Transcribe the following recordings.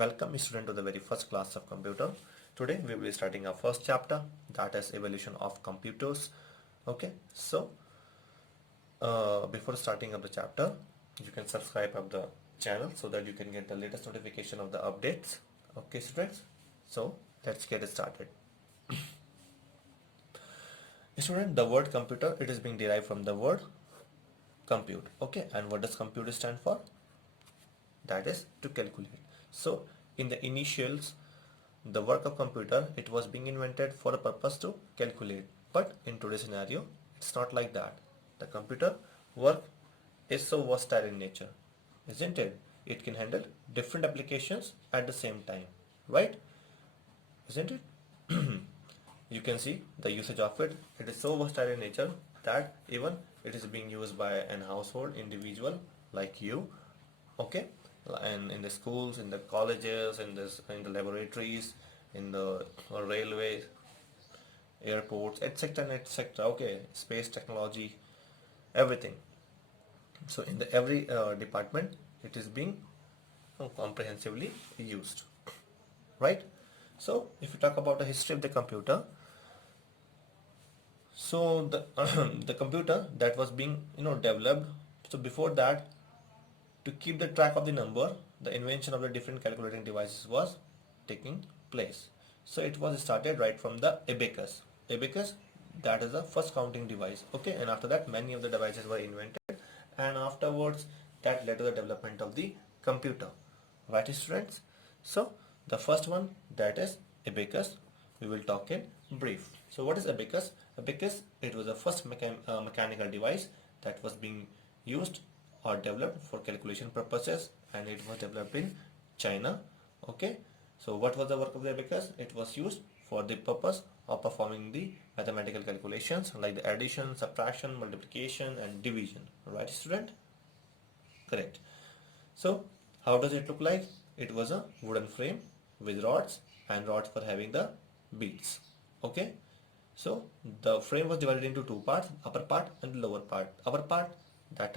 Welcome student to the very first class of computer. Today we will be starting our first chapter, that is evolution of computers. Okay, so before starting of the chapter, you can subscribe of the channel so that you can get the latest notification of the updates. Okay students, so let's get started. Student, the word computer, it is being derived from the word compute. Okay, and what does compute stand for? That is to calculate. So in the initials, the work of computer, it was being invented for a purpose to calculate, but in today's scenario it's not like that. The computer work is so versatile in nature, isn't it? It can handle different applications at the same time, right? Isn't it? You can see the usage of it. It is so versatile in nature that even it is being used by an household individual like you, okay, and in the schools, in the colleges, in the laboratories, in the railways, airports, etc. and etc. Okay, space technology, everything. So in the every department, it is being comprehensively used, right? So if you talk about the history of the computer, so the the computer that was being developed. So before that, to keep the track of the number, the invention of the different calculating devices was taking place. So it was started right from the abacus. Abacus, that is the first counting device. Okay, and after that many of the devices were invented, and afterwards that led to the development of the computer. Right, students? So the first one, that is abacus. We will talk in brief. So what is abacus? Abacus, it was the first mechanical device that was being used or developed for calculation purposes, and it was developed in China. Okay, so what was the work of the abacus? It was used for the purpose of performing the mathematical calculations like the addition, subtraction, multiplication and division. Right, student? Correct. So how does it look like? It was a wooden frame with rods, and rods for having the beads. Okay, so the frame was divided into two parts, upper part and lower part. Upper part that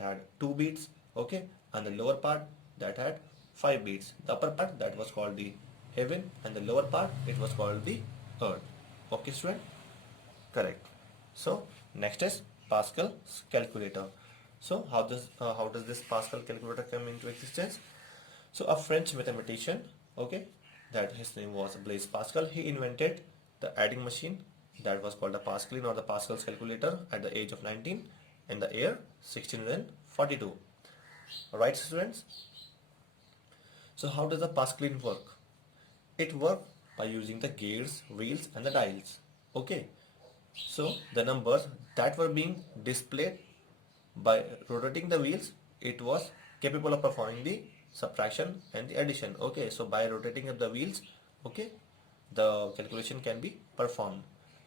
had two beads, okay, and the lower part that had five beads. The upper part, that was called the heaven, and the lower part, it was called the earth. Okay, student? Correct. So next is Pascal's calculator. So how does this Pascal calculator come into existence? So a French mathematician, okay, that his name was Blaise Pascal, he invented the adding machine that was called the Pascaline or the Pascal's calculator at the age of 19 in the year 1642. Alright, students? So how does the Pascaline work? It works by using the gears, wheels and the dials. Okay, so the numbers that were being displayed by rotating the wheels, it was capable of performing the subtraction and the addition. Okay, so by rotating of the wheels, okay, the calculation can be performed,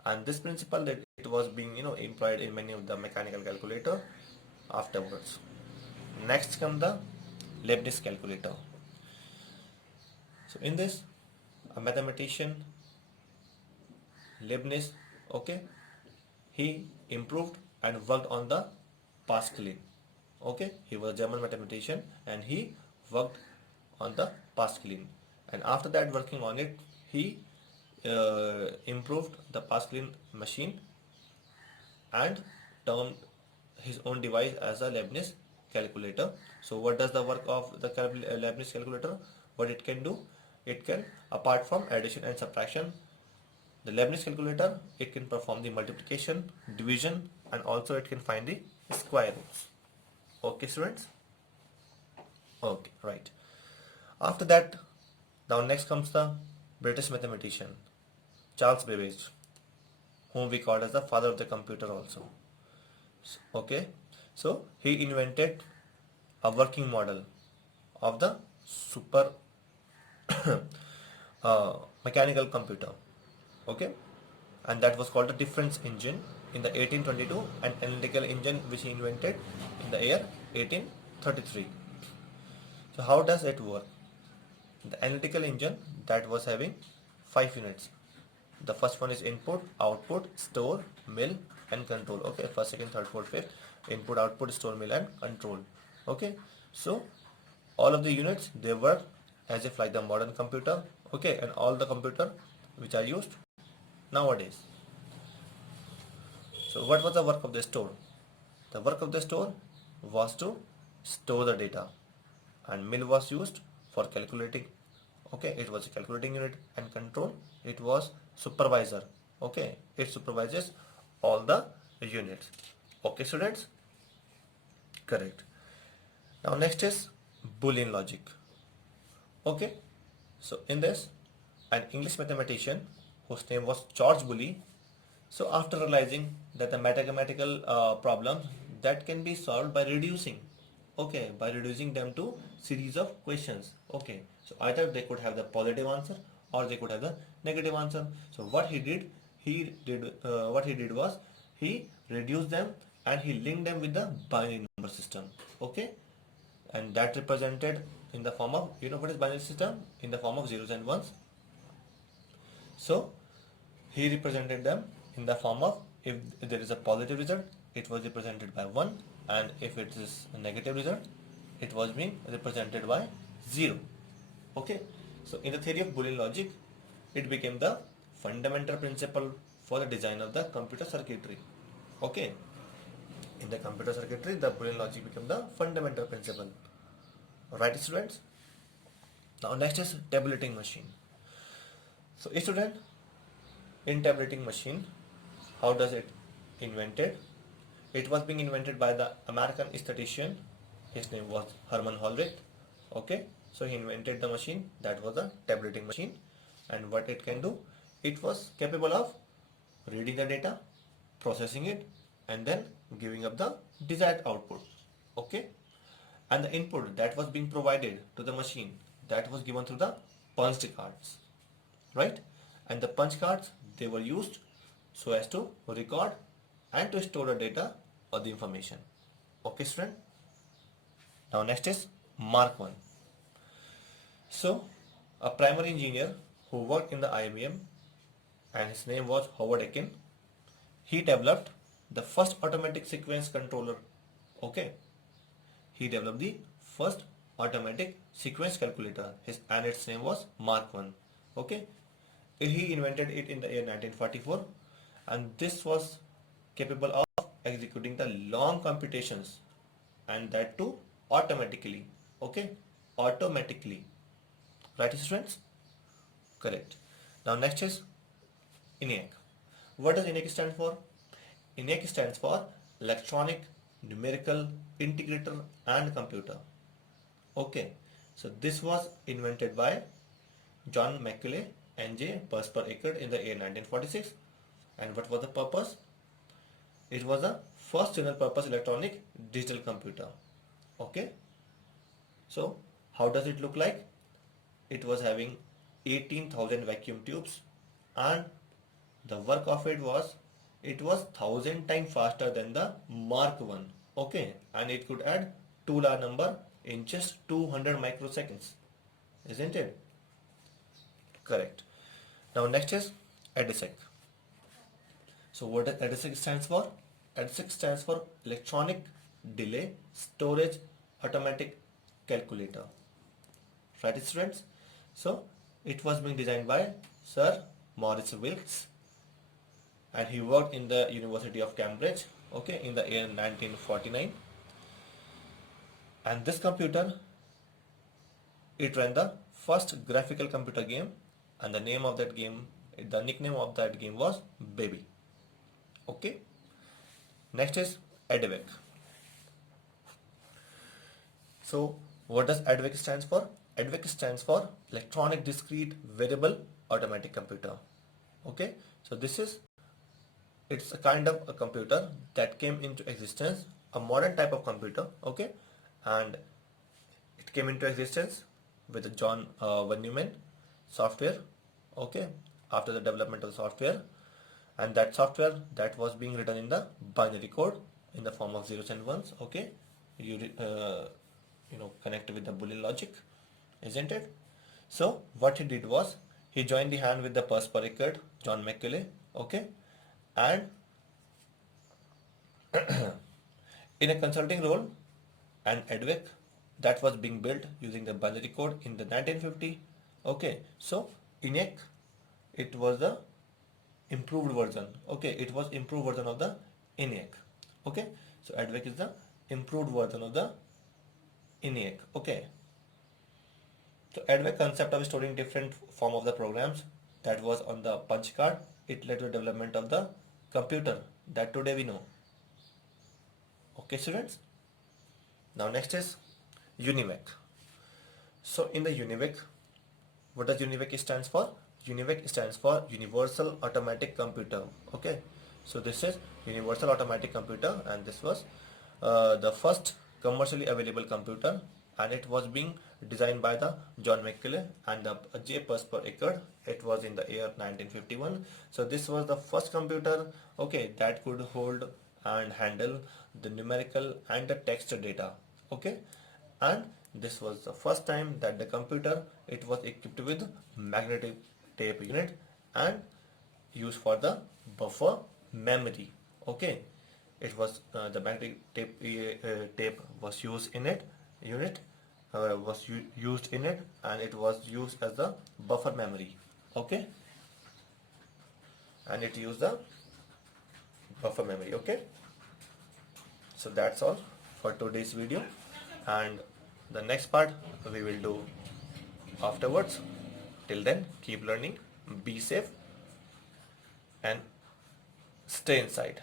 and this principle that it was being employed in many of the mechanical calculator afterwards. Next come the Leibniz calculator. So in this, a mathematician Leibniz, okay, he improved and worked on the Pascaline. Okay, he was a German mathematician and he worked on the Pascaline. And after that, working on it, he improved the Pascaline machine and termed his own device as a Leibniz calculator. So what does the work of the Leibniz calculator? What it can do? It can, apart from addition and subtraction, the Leibniz calculator, it can perform the multiplication, division, and also it can find the square roots. Okay, students? Okay, right. After that, now next comes the British mathematician Charles Babbage, whom we call as the father of the computer also. Okay, so he invented a working model of the super mechanical computer. Okay, and that was called the difference engine in the 1822, and analytical engine which he invented in the year 1833. So how does it work? The analytical engine, that was having 5 units. The first one is input, output, store, mill and control. Okay, first, second, third, fourth, fifth. Input, output, store, mill and control. Okay, so all of the units, they were as if like the modern computer, okay, and all the computer which are used nowadays. So what was the work of the store? The work of the store was to store the data, and mill was used for calculating. Okay, it was a calculating unit, and control, it was supervisor. Okay, it supervises all the units. Okay, students, correct. Now next is Boolean logic. Okay, so in this, an English mathematician whose name was George Boole, so after realizing that the mathematical problems that can be solved by reducing, okay, by reducing them to series of questions, okay, so either they could have the positive answer or they could have the negative answer. So what he did was he reduced them and he linked them with the binary number system, okay, and that represented in the form of, you know what is binary system, in the form of zeros and ones. So he represented them in the form of, if there is a positive result, it was represented by 1, and if it is a negative result, it was being represented by 0. Okay, so in the theory of Boolean logic, it became the fundamental principle for the design of the computer circuitry. Okay, in the computer circuitry, the Boolean logic became the fundamental principle. Right, students? Now next is tabulating machine. So student, in tabulating machine, how does it invented? It was being invented by the American statistician. His name was Herman Holrich. Okay, so he invented the machine that was a tabulating machine, and what it can do, it was capable of reading the data, processing it, and then giving up the desired output. Okay, and the input that was being provided to the machine, that was given through the punched cards, right? And the punch cards, they were used so as to record and to store the data or the information. Okay, student? Now next is Mark 1. So a primary engineer who worked in the IBM, and his name was Howard Aiken, he developed the first automatic sequence controller. Okay, he developed the first automatic sequence calculator, and its name was Mark 1. Okay, he invented it in the year 1944, and this was capable of executing the long computations, and that too automatically. Okay, automatically. Right, students? Correct. Now next is ENIAC. What does ENIAC stand for? ENIAC stands for Electronic Numerical Integrator and Computer. Okay, so this was invented by John Macaulay and J. Perspur-Eckert in the year 1946. And what was the purpose? It was the first general purpose electronic digital computer. Okay, so how does it look like? It was having 18,000 vacuum tubes, and the work of it was 1,000 times faster than the Mark 1. Okay, and it could add 2 large number in just 200 microseconds, isn't it? Correct. Now next is EDISEC. So what does EDISEC stands for? EDISEC stands for Electronic Delay Storage Automatic Calculator. Right, students? So it was being designed by Sir Maurice Wilks, and he worked in the University of Cambridge, okay, in the year 1949. And this computer, it ran the first graphical computer game, and the name of that game, the nickname of that game was Baby. Okay. Next is EDVEC. So what does EDVEC stands for? EDVEC stands for Electronic Discrete Variable Automatic Computer. Okay. So it's a kind of a computer that came into existence, a modern type of computer. Okay. And it came into existence with the John von Neumann software. Okay. After the development of software, and that software that was being written in the binary code in the form of zeros and ones. Okay, you connect with the Boolean logic, isn't it? So what he did was he joined the hand with the Perspur-Eckert, John Macaulay. Okay, and in a consulting role, and EDVEC that was being built using the binary code in the 1950. Okay, so ENIAC, it was the improved version. Okay, it was improved version of the ENIAC. Okay, so ADVAC is the improved version of the ENIAC. Okay, so ADVAC concept of storing different form of the programs that was on the punch card, it led to the development of the computer that today we know. Okay, students. Now next is UNIVAC. So in the UNIVAC, what does UNIVAC stands for? UNIVAC stands for Universal Automatic Computer. Okay, so this is Universal Automatic Computer, and this was the first commercially available computer, and it was being designed by the John McCulley and the J. Presper Eckert. It was in the year 1951. So this was the first computer, okay, that could hold and handle the numerical and the text data. Okay, and this was the first time that the computer, it was equipped with magnetic tape unit and used for the buffer memory. Okay, it was the magnetic tape was used in it unit used in it, and it was used as the buffer memory. Okay, and it used the buffer memory. Okay, so that's all for today's video, and the next part we will do afterwards. Till then, keep learning, be safe, and stay inside.